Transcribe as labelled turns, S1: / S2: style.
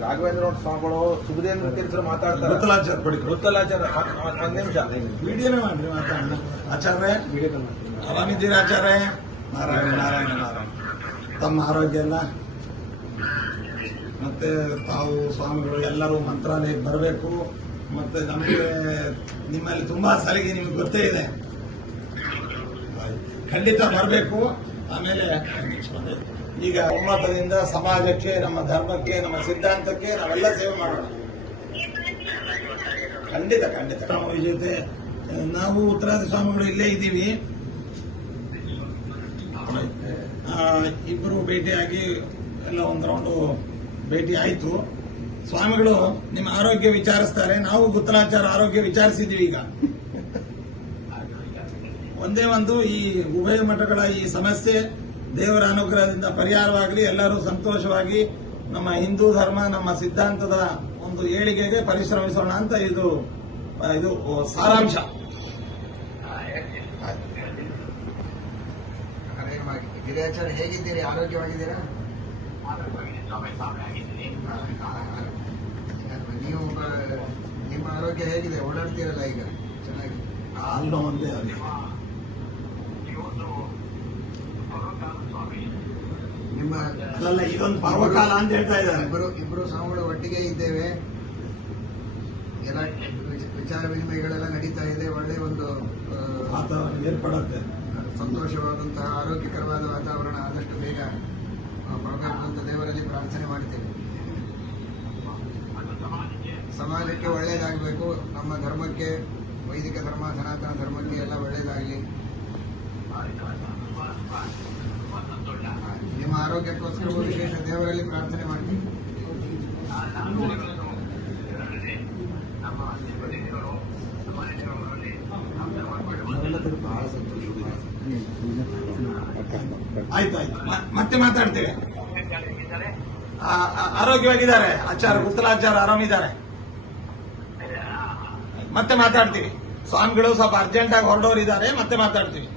S1: ರಾಘವೇಂದ್ರ ಸ್ವಾಮಿಗಳು ಸುಬ್ರೇಂದ್ರ ಕೆಲಸ ಮಾತಾಡ್ತಾರೆ
S2: ವೃತ್ತಲಾಚಾರ ಬಡಿ
S1: ವೃತ್ತಲಾಚಾರ ಒಂದು ನಿಮಿಷ
S2: ವಿಡಿಯೋನೇ ಮಾಡಿ ಮಾತಾಡೋಣ ಆಚಾರ್ಯ ಆರಾಮಿದ್ದೀರಾ ಆಚಾರ್ಯ ನಾರಾಯಣ ನಾರಾಯಣ ನಾರಾಯಣ ತಮ್ಮ ಆರೋಗ್ಯ ಎಲ್ಲ ಮತ್ತೆ ತಾವು ಸ್ವಾಮಿಗಳು ಎಲ್ಲರೂ ಮಂತ್ರಾಲಯಕ್ಕೆ ಬರಬೇಕು ಮತ್ತೆ ನಮಗೆ ನಿಮ್ಮಲ್ಲಿ ತುಂಬಾ ಸಲಿಗೆ ನಿಮ್ಗೆ ಗೊತ್ತೇ ಇದೆ ಖಂಡಿತ ಬರಬೇಕು. ಆಮೇಲೆ ಈಗ ಒಮ್ಮತದಿಂದ ಸಮಾಜಕ್ಕೆ, ನಮ್ಮ ಧರ್ಮಕ್ಕೆ, ನಮ್ಮ ಸಿದ್ಧಾಂತಕ್ಕೆ ನಾವೆಲ್ಲ ಸೇವೆ ಮಾಡೋಣ. ಖಂಡಿತ ಖಂಡಿತ. ಜೊತೆ, ನಾವು ಉತ್ತರಾದಿ ಸ್ವಾಮಿಗಳು ಇಲ್ಲೇ ಇದ್ದೀವಿ. ಇಬ್ಬರು ಭೇಟಿಯಾಗಿ ಎಲ್ಲ ಒಂದು ರೌಂಡು ಭೇಟಿ ಆಯ್ತು. ಸ್ವಾಮಿಗಳು ನಿಮ್ಮ ಆರೋಗ್ಯ ವಿಚಾರಿಸ್ತಾರೆ. ನಾವು ಗುತ್ತಲಾಚಾರ ಆರೋಗ್ಯ ವಿಚಾರಿಸಿದ್ದೀವಿ ಈಗ. ಒಂದೇ ಒಂದು ಈ ಉಭಯ ಮಠಗಳ ಈ ಸಮಸ್ಯೆ ದೇವರ ಅನುಗ್ರಹದಿಂದ ಪರಿಹಾರವಾಗಲಿ ಎಲ್ಲರೂ ಸಂತೋಷವಾಗಿ ನಮ್ಮ ಹಿಂದೂ ಧರ್ಮ ನಮ್ಮ ಸಿದ್ಧಾಂತದ ಒಂದು ಏಳಿಗೆಗೆ ಪರಿಶ್ರಮಿಸೋಣ ಅಂತ ಇದು ಇದು ಸಾರಾಂಶ.
S3: ಗಿರಿಯಾಚಾರ್ಯ ಹೇಗಿದ್ದೀರಿ? ಆರೋಗ್ಯವಾಗಿದ್ದೀರಾ? ನೀವು ನಿಮ್ಮ ಆರೋಗ್ಯ ಹೇಗಿದೆ? ಓಡಾಡ್ತೀರಲ್ಲ ಈಗ? ಚೆನ್ನಾಗಿ?
S2: ಅಲ್ಲ ಒಂದೇ ಅಲ್ಲಿ
S3: ನಿಮ್ಮ
S2: ಅಲ್ಲಲ್ಲ ಇದೊಂದು ಪರ್ವಕಾಲ ಅಂತ ಹೇಳ್ತಾ ಇದ್ದಾರೆ.
S3: ಇಬ್ಬರು ಇಬ್ಬರು ಸ್ವಾಮಿಗಳು ಒಟ್ಟಿಗೆ ಇದ್ದೇವೆ. ಎಲ್ಲ ವಿಚ- ವಿಚಾರ ವಿನಿಮಯಗಳೆಲ್ಲ ನಡೀತಾ ಇದೆ. ಒಳ್ಳೆ ಒಂದು
S2: ಏರ್ಪಡುತ್ತೆ.
S3: ಸಂತೋಷವಾದಂತಹ ಆರೋಗ್ಯಕರವಾದ ವಾತಾವರಣ ಆದಷ್ಟು ಬೇಗ ಅಂತ ದೇವರಲ್ಲಿ ಪ್ರಾರ್ಥನೆ ಮಾಡ್ತೇವೆ. ಸಮಾಜಕ್ಕೆ ಒಳ್ಳೇದಾಗಬೇಕು. ನಮ್ಮ ಧರ್ಮಕ್ಕೆ ವೈದಿಕ ಧರ್ಮ ಸನಾತನ ಧರ್ಮಕ್ಕೆ ಎಲ್ಲ ಒಳ್ಳೆಯದಾಗಲಿ ಆರೋಗ್ಯಕ್ಕೋಸ್ಕರ ವಿಶೇಷ ದೇವರಲ್ಲಿ ಪ್ರಾರ್ಥನೆ ಮಾಡ್ತೀವಿ
S2: ಆಯ್ತು ಮತ್ತೆ ಮಾತಾಡ್ತೇವೆ. ಆರೋಗ್ಯವಾಗಿದ್ದಾರೆ. ಆಚಾರ ಗುತ್ತಲಾಚಾರ ಆರಾಮಿದ್ದಾರೆ. ಮತ್ತೆ ಮಾತಾಡ್ತೀವಿ. ಸ್ವಾಮಿಗಳು ಸ್ವಲ್ಪ ಅರ್ಜೆಂಟ್ ಆಗಿ ಹೊರಡೋರಿದ್ದಾರೆ. ಮತ್ತೆ ಮಾತಾಡ್ತೀವಿ.